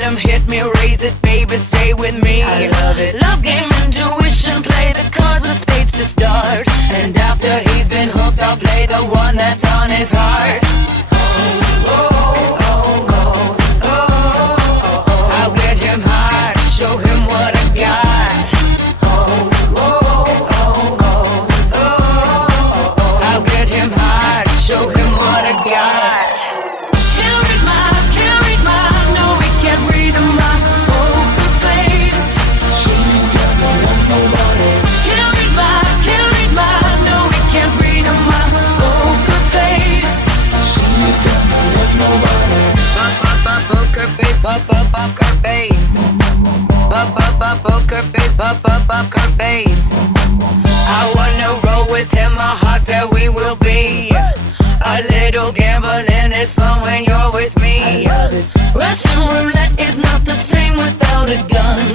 let him hit me, raise it, baby, stay with me. I love it. Love game, intuition, play the cards with spades to start. And after he's been hooked, I'll play the one that's on his heart. I'll get him hard, show him what I got. I'll get him hard, show him what I got. Can't read my, no, we can't read my poker face. She's got me like nobody. Can't read my, no, we can't read my poker face. She's got me like nobody. Poker face, poker face. Poker face, poker face. I wanna roll with him, a hot pair we will be. A little gambling is fun when you're with me. Russian roulette is not the same without a gun.